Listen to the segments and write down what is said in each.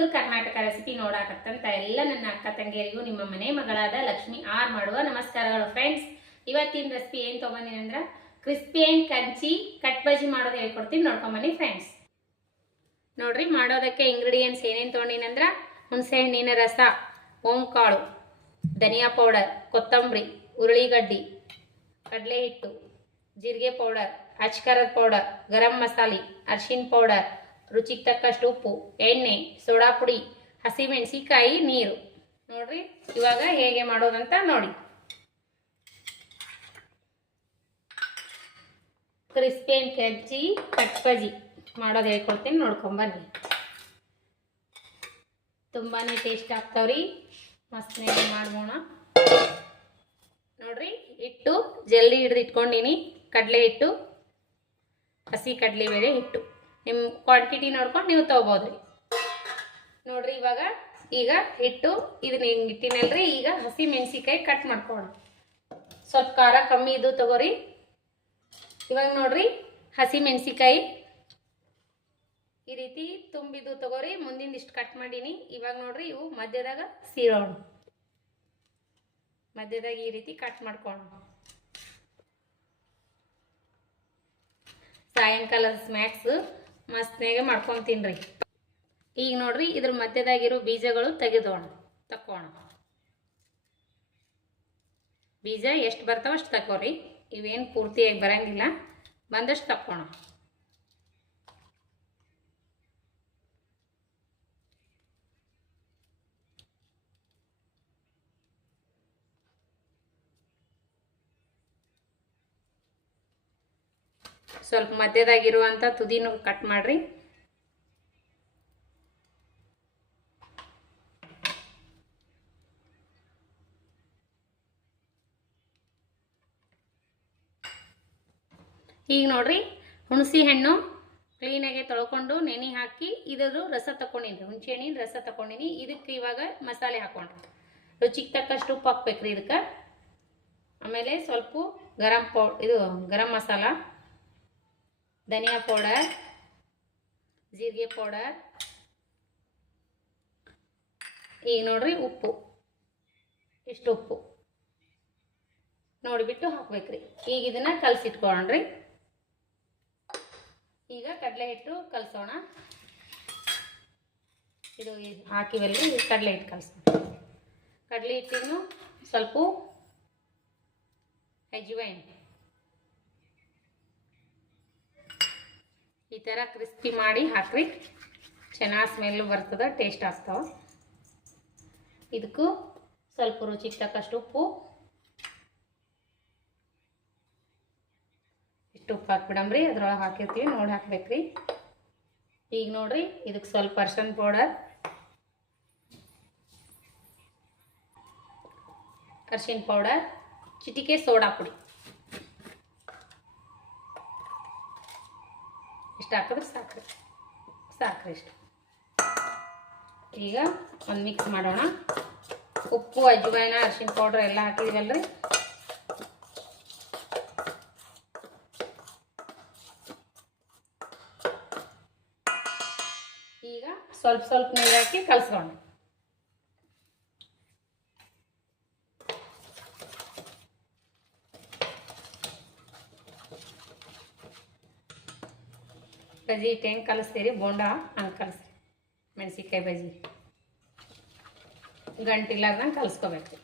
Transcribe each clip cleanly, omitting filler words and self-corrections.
ಉತ್ತರ ಕರ್ನಾಟಕ ರೆಸಿಪಿ ನೋಡಾಕತ್ತಂತ ಎಲ್ಲ ನನ್ನ ಅಕ್ಕ ತಂಗಿಯರಿಗೂ ನಿಮ್ಮ ಮನೆ ಮಗಳಾದ ಲಕ್ಷ್ಮಿ ಆರ್ ಮಾಡುವ ನಮಸ್ಕಾರಗಳು ಫ್ರೆಂಡ್ಸ್. ಇವತ್ತಿನ ರೆಸಿಪಿ ಏನು ತೊಗೊಂಡಿನಿ ಅಂದ್ರೆ crispy and Kanchi cut bajji ಮಾಡೋದು ಹೇಳ್ಕೊಡ್ತೀನಿ, ನೋಡ್ಕೊಂಬನ್ನಿ ಫ್ರೆಂಡ್ಸ್. ನೋಡ್ರಿ ಮಾಡೋದಕ್ಕೆ ಇಂಗ್ರೀಡಿಯೆಂಟ್ಸ್ ಏನೇನು ತೊಗೊಂಡಿನಿ ಅಂದ್ರೆ ಹುಣಸೆ ಹಣ್ಣಿನ ರಸ, ಓಂಕಾಳು, ಧನಿಯಾ ಪೌಡರ್, ಕೊತ್ತಂಬರಿ, ಉರುಳಿಗಡ್ಡಿ, ಕಡಲೆ ಹಿಟ್ಟು, ಜೀರಿಗೆ ಪೌಡರ್, ಅಚ್ಕರದ ಪೌಡರ್, ಗರಂ ಮಸಾಲೆ, ಅರಿಶಿನ ಪೌಡರ್, ರುಚಿಗೆ ತಕ್ಕಷ್ಟು ಉಪ್ಪು, ಎಣ್ಣೆ, ಸೋಡಾ ಪುಡಿ, ಹಸಿಮೆಣಸಿಕಾಯಿ, ನೀರು. ನೋಡ್ರಿ ಇವಾಗ ಹೇಗೆ ಮಾಡೋದಂತ ನೋಡಿ. Crispy and crunchy cut bajji ಮಾಡೋದು ಹೇಳ್ಕೊಡ್ತೀನಿ, ನೋಡ್ಕೊಂಬನ್ನಿ. ತುಂಬಾ ಟೇಸ್ಟ್ ಆಗ್ತಾವ್ರಿ, ಮಸ್ತ್ನಾಗೆ ಮಾಡೋಣ. ನೋಡ್ರಿ ಹಿಟ್ಟು ಜಲ್ದಿ ಹಿಡ್ದು ಇಟ್ಕೊಂಡಿನಿ. ಕಡಲೆ ಹಿಟ್ಟು, ಹಸಿ ಕಡಲೆಬೇಳೆ ಹಿಟ್ಟು, ನಿಮ್ಮ ಕ್ವಾಂಟಿಟಿ ನೋಡ್ಕೊಂಡು ನೀವು ತೊಗೋಬೋದ್ರಿ. ನೋಡ್ರಿ ಈಗ ಹಿಟ್ಟು ಇದನ್ನ ಹಿಂಗೆ ಇಟ್ಟಿನಲ್ರಿ. ಈಗ ಹಸಿ ಮೆಣಸಿಕಾಯಿ ಕಟ್ ಮಾಡ್ಕೊಳ್ಳೋಣ. ಸ್ವಲ್ಪ ಖಾರ ಕಮ್ಮಿ ಇದು ತಗೋರಿ. ಇವಾಗ ನೋಡ್ರಿ ಹಸಿ ಮೆಣಸಿಕಾಯಿ ಈ ರೀತಿ ತುಂಬಿದು ತಗೋರಿ. ಮುಂದಿಂದ ಇಷ್ಟು ಕಟ್ ಮಾಡೀನಿ. ಇವಾಗ ನೋಡ್ರಿ ಇವು ಮಧ್ಯದಾಗ ಸೀರೋಣ. ಮಧ್ಯದಾಗ ಈ ರೀತಿ ಕಟ್ ಮಾಡ್ಕೊಳ್ಳೋಣ. ಸಾಯಂಕಾಲದ ಸ್ನ್ಯಾಕ್ಸ್ ಮಸ್ತ್ನಾಗೆ ಮಾಡ್ಕೊಂಡು ತಿನ್ರಿ. ಈಗ ನೋಡ್ರಿ ಇದ್ರ ಮಧ್ಯದಾಗಿರೋ ಬೀಜಗಳು ತಕ್ಕೋಣ. ಬೀಜ ಎಷ್ಟು ಬರ್ತಾವ ಅಷ್ಟು ತಕೋರಿ. ಇವೇನು ಪೂರ್ತಿಯಾಗಿ ಬರಂಗಿಲ್ಲ, ಬಂದಷ್ಟು ತಕ್ಕೋಣ. ಸ್ವಲ್ಪ ಮಧ್ಯದಾಗಿರುವಂಥ ತುದಿನೂ ಕಟ್ ಮಾಡ್ರಿ. ಈಗ ನೋಡ್ರಿ ಹುಣಸೆ ಹಣ್ಣು ಕ್ಲೀನಾಗೆ ತೊಳ್ಕೊಂಡು ನೆನೆ ಹಾಕಿ ಇದ್ರ ರಸ ತಗೊಂಡಿನಿ. ಹುಣಸೆ ಹಣ್ಣಿನ ರಸ ತಗೊಂಡಿನಿ. ಇದಕ್ಕೆ ಇವಾಗ ಮಸಾಲೆ ಹಾಕೊಂಡ್ರಿ. ರುಚಿಗೆ ತಕ್ಕಷ್ಟು ಉಪ್ಪು ಹಾಕ್ಬೇಕ್ರಿ ಇದಕ್ಕೆ. ಆಮೇಲೆ ಸ್ವಲ್ಪ ಗರಂ ಮಸಾಲ, ಧನಿಯಾ ಪೌಡರ್, ಜೀರಿಗೆ ಪೌಡರ್. ಈಗ ನೋಡ್ರಿ ಉಪ್ಪು, ಇಷ್ಟು ಉಪ್ಪು ನೋಡಿಬಿಟ್ಟು ಹಾಕ್ಬೇಕ್ರಿ. ಈಗ ಇದನ್ನ ಕಲಸಿಟ್ಕೊಳ್ಳೋಣ್ರಿ. ಈಗ ಕಡಲೆ ಹಿಟ್ಟು ಕಲಸೋಣ. ಇದು ಹಾಕಿವಲ್ರಿ, ಕಡಲೆ ಹಿಟ್ಟು ಕಲಸೋಣ. ಕಡಲೆ ಹಿಟ್ಟಿನೂ ಸ್ವಲ್ಪ ಅಜ್ವೈನ್ ಈ ಥರ ಕ್ರಿಸ್ಪಿ ಮಾಡಿ ಹಾಕ್ರಿ. ಚೆನ್ನಾಗಿ ಸ್ಮೆಲ್ಲು ಬರ್ತದೆ, ಟೇಸ್ಟ್ ಆಗ್ತಾವ. ಇದಕ್ಕೂ ಸ್ವಲ್ಪ ರುಚಿಗೆ ತಕ್ಕಷ್ಟು ಉಪ್ಪು, ಇಷ್ಟು ಉಪ್ಪು ಹಾಕ್ಬಿಡಮ್ರಿ. ಅದ್ರೊಳಗೆ ಹಾಕಿರ್ತೀವಿ, ನೋಡಿ ಹಾಕ್ಬೇಕ್ರಿ. ಈಗ ನೋಡ್ರಿ ಇದಕ್ಕೆ ಸ್ವಲ್ಪ ಅರಿಶಿನ ಪೌಡರ್, ಚಿಟಿಕೆ ಸೋಡಾ ಪುಡಿ ಇಷ್ಟು ಹಾಕಿದ್ರೆ ಸಾಕ್ರಿ ಇಷ್ಟು. ಈಗ ಒಂದು ಮಿಕ್ಸ್ ಮಾಡೋಣ. ಉಪ್ಪು, ಅಜ್ವೈನ, ಅರಿಶಿನ ಪೌಡ್ರ್ ಎಲ್ಲ ಹಾಕಿದೀವಲ್ರಿ. ಈಗ ಸ್ವಲ್ಪ ನೀರು ಹಾಕಿ ಕಲಸೋಣ. ಬಜ್ಜಿ ಹಿಟ್ಟು ಹೆಂಗೆ ಕಲಿಸ್ತೀರಿ, ಬೋಂಡ ಹಂಗೆ ಕಲಿಸ್ರಿ. ಮೆಣಸಿನ್ಕಾಯಿ ಬಜ್ಜಿ ಗಂಟಿಲ್ಲಾರ್ದಂಗೆ ಕಲಿಸ್ಕೋಬೇಕು.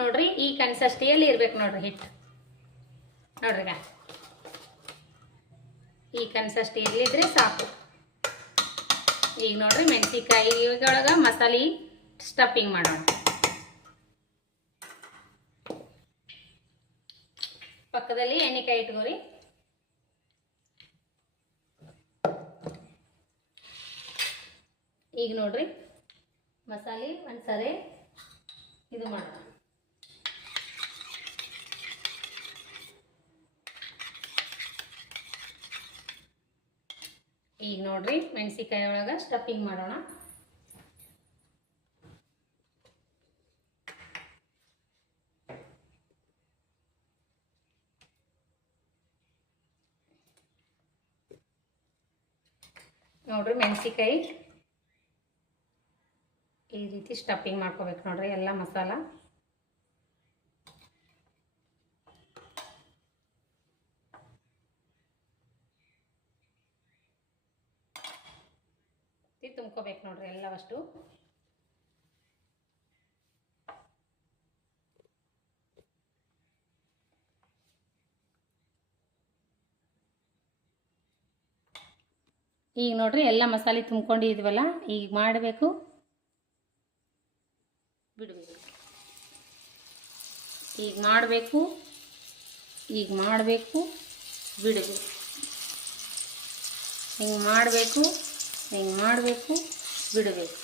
ನೋಡ್ರಿ ಈ ಕನ್ಸಿಸ್ಟೆನ್ಸಿಯಲ್ಲಿ ಇರ್ಬೇಕು ನೋಡ್ರಿ ಹಿಟ್ಟು. ನೋಡ್ರಿ ಈ ಕನ್ಸಿಸ್ಟೆನ್ಸಿ ಇದ್ರೆ ಸಾಕು. ಈಗ ನೋಡ್ರಿ ಮೆಣಸಿನ್ಕಾಯಿ ಒಳಗೆ ಮಸಾಲೆ ಸ್ಟಫಿಂಗ್ ಮಾಡೋಣ. ಪಕ್ಕದಲ್ಲಿ ಎಣ್ಣೆಕಾಯಿ ಇಟ್ಕೋರಿ. ಈಗ ನೋಡ್ರಿ ಮಸಾಲೆ ಒಂದ್ಸರಿ ಇದು ಮಾಡೋಣ. ಈಗ ನೋಡ್ರಿ ಮೆಣಸಿನ್ಕಾಯಿ ಒಳಗೆ ಸ್ಟಫಿಂಗ್ ಮಾಡೋಣ. ನೋಡ್ರಿ ಮೆಣಸಿಕಾಯಿ ಈ ರೀತಿ ಸ್ಟಫಿಂಗ್ ಮಾಡ್ಕೋಬೇಕು ನೋಡ್ರಿ ಎಲ್ಲ ಮಸಾಲ. ತುಂಬ್ಕೋಬೇಕು ನೋಡ್ರಿ ಎಲ್ಲವಷ್ಟು. ಈಗ ನೋಡ್ರಿ ಎಲ್ಲ ಮಸಾಲೆ ತುಂಬ್ಕೊಂಡಿದ್ವಲ್ಲ, ಈಗ ಮಾಡಬೇಕು ಬಿಡಬೇಕು, ಈಗ ಮಾಡಬೇಕು ಬಿಡಬೇಕು, ಹಿಂಗೆ ಮಾಡಬೇಕು ಬಿಡಬೇಕು.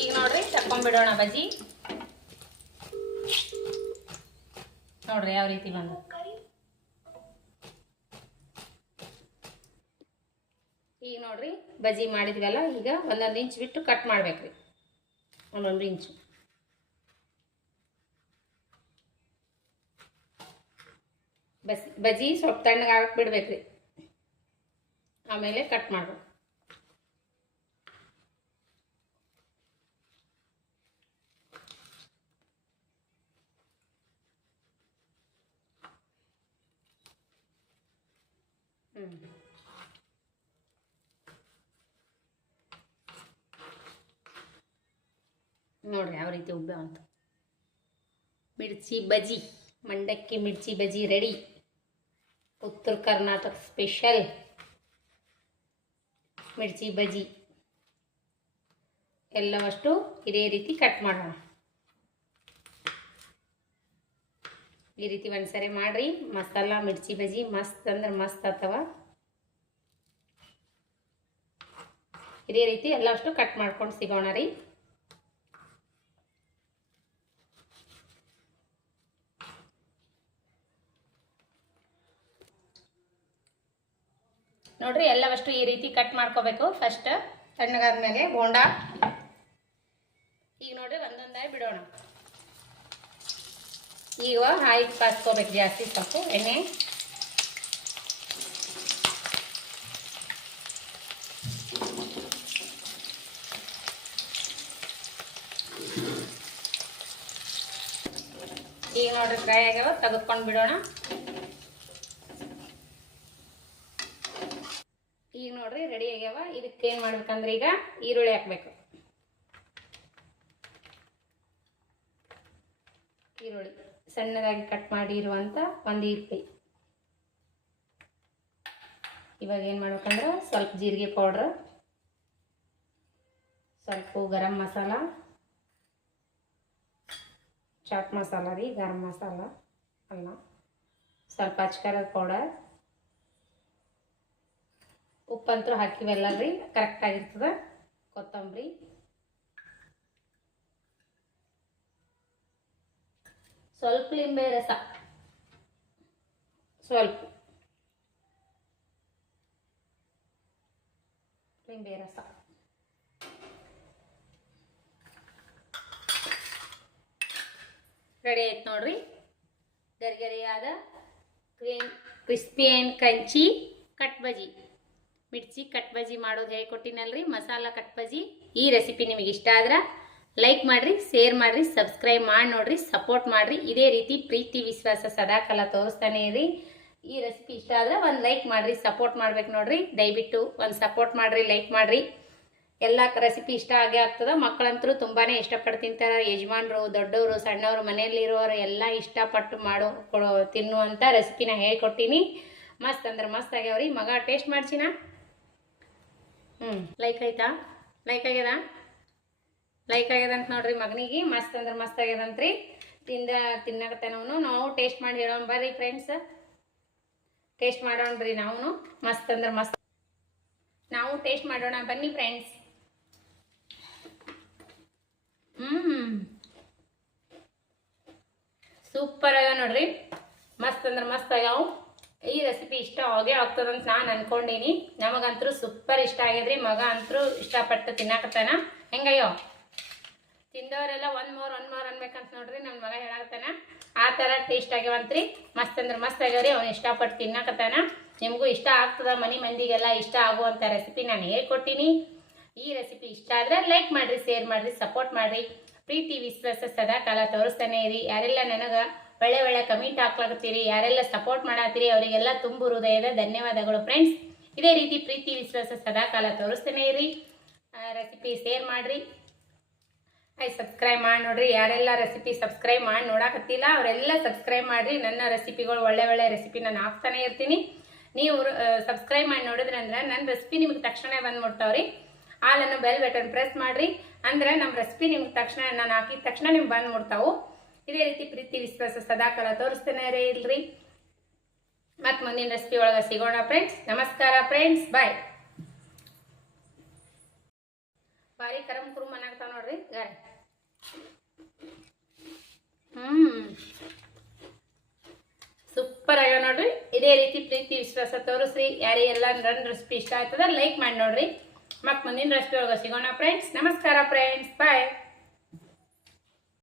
ಈಗ ನೋಡ್ರಿ ತಕ್ಕೊಂಡ್ಬಿಡೋಣ ಬಜ್ಜಿ. ನೋಡ್ರಿ ಯಾವ ರೀತಿ ಬಂದ. ಈಗ ನೋಡ್ರಿ ಬಜ್ಜಿ ಮಾಡಿದ್ವಲ್ಲ, ಈಗ ಒಂದೊಂದು ಇಂಚ್ ಬಿಟ್ಟು ಕಟ್ ಮಾಡ್ಬೇಕ್ರಿ, ಒಂದೊಂದು ಇಂಚು. ಬಜ್ಜಿ ಸ್ವಲ್ಪ ತಣ್ಣಗೆ ಆಗಕ್ಕೆ ಬಿಡ್ಬೇಕ್ರಿ, ಆಮೇಲೆ ಕಟ್ ಮಾಡ್ಬೇಕು. ನೋಡ್ರಿ ಯಾವ ರೀತಿ ಉಬ್ಬ ಅಂತ. ಮಿರ್ಚಿ ಬಜ್ಜಿ, ಮಂಡಕ್ಕಿ ಮಿರ್ಚಿ ಬಜ್ಜಿ ರೆಡಿ. ಉತ್ತರ ಕರ್ನಾಟಕ ಸ್ಪೆಷಲ್ ಮಿರ್ಚಿ ಬಜ್ಜಿ. ಎಲ್ಲವಷ್ಟು ಇದೇ ರೀತಿ ಕಟ್ ಮಾಡೋಣ. ಈ ರೀತಿ ಒಂದ್ಸರಿ ಮಾಡ್ರಿ, ಮಸಾಲ ಮಿರ್ಚಿ ಬಜ್ಜಿ ಮಸ್ತ್ ಅಂದ್ರೆ ಮಸ್ತ್ ಆಗ್ತವ. ಇದೇ ರೀತಿ ಎಲ್ಲವಷ್ಟು ಕಟ್ ಮಾಡ್ಕೊಂಡು ಸಿಗೋಣ ರೀ. ನೋಡ್ರಿ ಎಲ್ಲವಷ್ಟು ಈ ರೀತಿ ಕಟ್ ಮಾಡ್ಕೋಬೇಕು. ಫಸ್ಟ್ ತಣ್ಣಗಾದ್ಮೇಲೆ ಬೋಂಡ. ಈಗ ನೋಡ್ರಿ ಒಂದೊಂದಾಗಿ ಬಿಡೋಣ. ಈಗ ಆಯಿಲ್ ಕಾಸ್ಕೋಬೇಕು ಜಾಸ್ತಿ, ಸ್ವಲ್ಪ ಎಣ್ಣೆ. ಈಗ ನೋಡ್ರಿ ಫ್ರೈ ಆಗ್ಯಾವ, ತೆಗೆದುಕೊಂಡು ಬಿಡೋಣ. ಈಗ ನೋಡ್ರಿ ರೆಡಿ ಆಗ್ಯಾವ. ಇದಕ್ಕೆ ಏನು ಮಾಡ್ಬೇಕಂದ್ರೆ ಈಗ ಈರುಳ್ಳಿ ಹಾಕ್ಬೇಕು. ಈರುಳ್ಳಿ ಸಣ್ಣದಾಗಿ ಕಟ್ ಮಾಡಿ ಇರುವಂಥ ಒಂದು ಈರುಳ್ಳಿ. ಇವಾಗ ಏನು ಮಾಡ್ಬೇಕಂದ್ರೆ ಸ್ವಲ್ಪ ಜೀರಿಗೆ ಪೌಡ್ರ್, ಸ್ವಲ್ಪ ಗರಂ ಮಸಾಲ, ಚಾಟ್ ಮಸಾಲ ರೀ, ಗರಂ ಮಸಾಲ ಅಲ್ಲ, ಸ್ವಲ್ಪ ಅಚ್ಕಾರದ ಪೌಡರ್, ಉಪ್ಪಂತೂ ಹಾಕಿವೆಲ್ಲ ರೀ, ಕರೆಕ್ಟಾಗಿರ್ತದೆ. ಕೊತ್ತಂಬರಿ, ಸ್ವಲ್ಪ ಲಿಂಬೆ ರಸ, ಸ್ವಲ್ಪ ಲಿಂಬೆ ರಸ. ರೆಡಿ ಆಯ್ತು ನೋಡ್ರಿ, ಗರಿಗರಿಯಾದ crispy and crunchy cut bajji. Mirchi cut bajji ಮಾಡೋದು ಹೇಳ್ಕೊಟ್ಟಿನಲ್ರಿ, ಮಸಾಲ ಕಟ್ ಬಜ್ಜಿ. ಈ ರೆಸಿಪಿ ನಿಮಗೆ ಇಷ್ಟ ಆದ್ರೆ ಲೈಕ್ ಮಾಡಿರಿ, ಶೇರ್ ಮಾಡಿರಿ, ಸಬ್ಸ್ಕ್ರೈಬ್ ಮಾಡಿ ನೋಡ್ರಿ, ಸಪೋರ್ಟ್ ಮಾಡಿರಿ. ಇದೇ ರೀತಿ ಪ್ರೀತಿ ವಿಶ್ವಾಸ ಸದಾಕಾಲ ತೋರಿಸ್ತಾನೆ ಇರಿ. ಈ ರೆಸಿಪಿ ಇಷ್ಟ ಆದ್ರೆ ಒಂದು ಲೈಕ್ ಮಾಡಿರಿ, ಸಪೋರ್ಟ್ ಮಾಡ್ಬೇಕು ನೋಡ್ರಿ. ದಯವಿಟ್ಟು ಒಂದು ಸಪೋರ್ಟ್ ಮಾಡಿರಿ, ಲೈಕ್ ಮಾಡಿರಿ. ಎಲ್ಲ ರೆಸಿಪಿ ಇಷ್ಟ ಆಗೇ ಆಗ್ತದೆ. ಮಕ್ಕಳಂತರೂ ತುಂಬಾ ಇಷ್ಟಪಟ್ಟು ತಿಂತಾರೆ. ಯಜಮಾನರು, ದೊಡ್ಡವರು, ಸಣ್ಣವರು, ಮನೆಯಲ್ಲಿರೋರು ಎಲ್ಲ ಇಷ್ಟಪಟ್ಟು ತಿನ್ನುವಂಥ ರೆಸಿಪಿನ ಹೇಳ್ಕೊಟ್ಟಿನಿ. ಮಸ್ತ್ ಅಂದ್ರೆ ಮಸ್ತ್ ಆಗ್ಯಾವ್ರಿ. ಮಗ ಟೇಸ್ಟ್ ಮಾಡ್ಸಿನ ಲೈಕ್ ಆಯ್ತಾ? ಲೈಕ್ ಆಗ್ಯದ ಅಂತ ನೋಡ್ರಿ ಮಗನಿಗೆ. ಮಸ್ತ್ ಅಂದ್ರೆ ಮಸ್ತ್ ಆಗ್ಯದಂತ್ರಿ. ತಿನ್ನಕತ್ತಾನವನು. ನಾವು ಟೇಸ್ಟ್ ಮಾಡಿ ಹೇಳೋಣ ಬರ್ರಿ ಫ್ರೆಂಡ್ಸ್, ಟೇಸ್ಟ್ ಮಾಡೋಣ್ರಿ. ನಾವು ಮಸ್ತ್ ಅಂದ್ರೆ ಮಸ್ತ್, ನಾವು ಟೇಸ್ಟ್ ಮಾಡೋಣ ಬನ್ನಿ ಫ್ರೆಂಡ್ಸ್. ಸೂಪರ್ ಆಗ್ಯಾವ ನೋಡ್ರಿ, ಮಸ್ತ್ ಅಂದ್ರೆ ಮಸ್ತ್ ಆಗ್ಯಾವ. ಈ ರೆಸಿಪಿ ಇಷ್ಟ ಆಗೇ ಆಗ್ತದಂತ ನಾನು ಅನ್ಕೊಂಡೀನಿ. ನಮಗಂತರೂ ಸೂಪರ್ ಇಷ್ಟ ಆಗ್ಯದ್ರಿ. ಮಗ ಅಂತರೂ ಇಷ್ಟಪಟ್ಟು ತಿನ್ನಾಕತ್ತಾನ. ಹೆಂಗಯ್ಯೋ ತಿಂದವರೆಲ್ಲ ಒನ್ ಮೋರ್ ಅನ್ಬೇಕಂತ ನೋಡ್ರಿ ನನ್ನ ಮಗ ಹೇಳಾಕತ್ತಾನ. ಆ ಥರ ಟೇಸ್ಟ್ ಆಗ್ಯಾವಂತ್ರಿ. ಮಸ್ತ್ ಅಂದ್ರೆ ಮಸ್ತ್ ಆಗ್ಯಾವ್ರಿ. ಅವ್ನು ಇಷ್ಟಪಟ್ಟು ತಿನ್ನಕತ್ತಾನ. ನಿಮಗೂ ಇಷ್ಟ ಆಗ್ತದ, ಮನೆ ಮಂದಿಗೆಲ್ಲ ಇಷ್ಟ ಆಗುವಂಥ ರೆಸಿಪಿ ನಾನು ಹೇಳ್ಕೊಟ್ಟಿನಿ. ಈ ರೆಸಿಪಿ ಇಷ್ಟ ಆದರೆ ಲೈಕ್ ಮಾಡಿರಿ, ಶೇರ್ ಮಾಡಿರಿ, ಸಪೋರ್ಟ್ ಮಾಡಿರಿ. ಪ್ರೀತಿ ವಿಶ್ವಾಸ ಸದಾ ಕಾಲ ತೋರಿಸ್ತಾನೆ ಇರಿ. ಯಾರೆಲ್ಲ ನನಗೆ ಒಳ್ಳೆ ಕಮೆಂಟ್ ಹಾಕ್ಲಾಕತ್ತೀರಿ, ಯಾರೆಲ್ಲ ಸಪೋರ್ಟ್ ಮಾಡತ್ತೀರಿ ಅವರಿಗೆಲ್ಲ ತುಂಬು ಹೃದಯದ ಧನ್ಯವಾದಗಳು ಫ್ರೆಂಡ್ಸ್. ಇದೇ ರೀತಿ ಪ್ರೀತಿ ವಿಶ್ವಾಸ ಸದಾ ಕಾಲ ತೋರಿಸ್ತಾನೆ ಇರಿ. ರೆಸಿಪಿ ಶೇರ್ ಮಾಡಿರಿ, ಸಬ್ಸ್ಕ್ರೈಬ್ ಮಾಡಿ ನೋಡ್ರಿ. ಯಾರೆಲ್ಲ ರೆಸಿಪಿ ಸಬ್ಸ್ಕ್ರೈಬ್ ಮಾಡಿ ನೋಡಾಕತ್ತಿಲ್ಲ ಅವರೆಲ್ಲ ಸಬ್ಸ್ಕ್ರೈಬ್ ಮಾಡಿರಿ. ನನ್ನ ರೆಸಿಪಿಗಳು ಒಳ್ಳೆ ರೆಸಿಪಿ ನಾನು ಹಾಕ್ತಾನೆ ಇರ್ತೀನಿ. ನೀವು ಸಬ್ಸ್ಕ್ರೈಬ್ ಮಾಡಿ ನೋಡಿದ್ರಂದ್ರೆ ನನ್ನ ರೆಸಿಪಿ ನಿಮ್ಗೆ ತಕ್ಷಣ ಬಂದ್ಬಿಡ್ತಾವ್ರಿ. ಆಲನ್ನು ಬೆಲ್ ಬಟನ್ ಪ್ರೆಸ್ ಮಾಡಿರಿ, ಅಂದ್ರೆ ನಮ್ಮ ರೆಸಿಪಿ ನಿಮ್ಗೆ ತಕ್ಷಣ ನಾನು ಹಾಕಿದ ತಕ್ಷಣ ನಿಮ್ಗೆ ಬಂದ್ಬಿಡ್ತಾವು. ಇದೇ ರೀತಿ ಪ್ರೀತಿ ವಿಶ್ವಾಸ ಸದಾಕಾಲ ತೋರಿಸ್ತಾನೆ ಇಲ್ರಿ. ಮತ್ತು ಮುಂದಿನ ರೆಸಿಪಿ ಒಳಗೆ ಸಿಗೋಣ ಫ್ರೆಂಡ್ಸ್. ನಮಸ್ಕಾರ ಫ್ರೆಂಡ್ಸ್, ಬಾಯ್. ಬಾರಿ ಕರಮ್ ಕುರುಮ್ ಅನ್ನಾಗ್ತಾವ ನೋಡ್ರಿ ಗಾರೆ. ಸೂಪರ್ ಆಗ್ಯಾವ ನೋಡ್ರಿ. ಇದೇ ರೀತಿ ಪ್ರೀತಿ ವಿಶ್ವಾಸ ತೋರಿಸ್ರಿ. ಯಾರಿಗೆಲ್ಲ ನನ್ನ ರೆಸಿಪಿ ಇಷ್ಟ ಆಗ್ತದ ಲೈಕ್ ಮಾಡಿ ನೋಡ್ರಿ. ಮತ್ತು ಮುಂದಿನ ರೆಸಿಪಿ ಒಳಗೆ ಸಿಗೋಣ ಫ್ರೆಂಡ್ಸ್. ನಮಸ್ಕಾರ ಫ್ರೆಂಡ್ಸ್, ಬಾಯ್.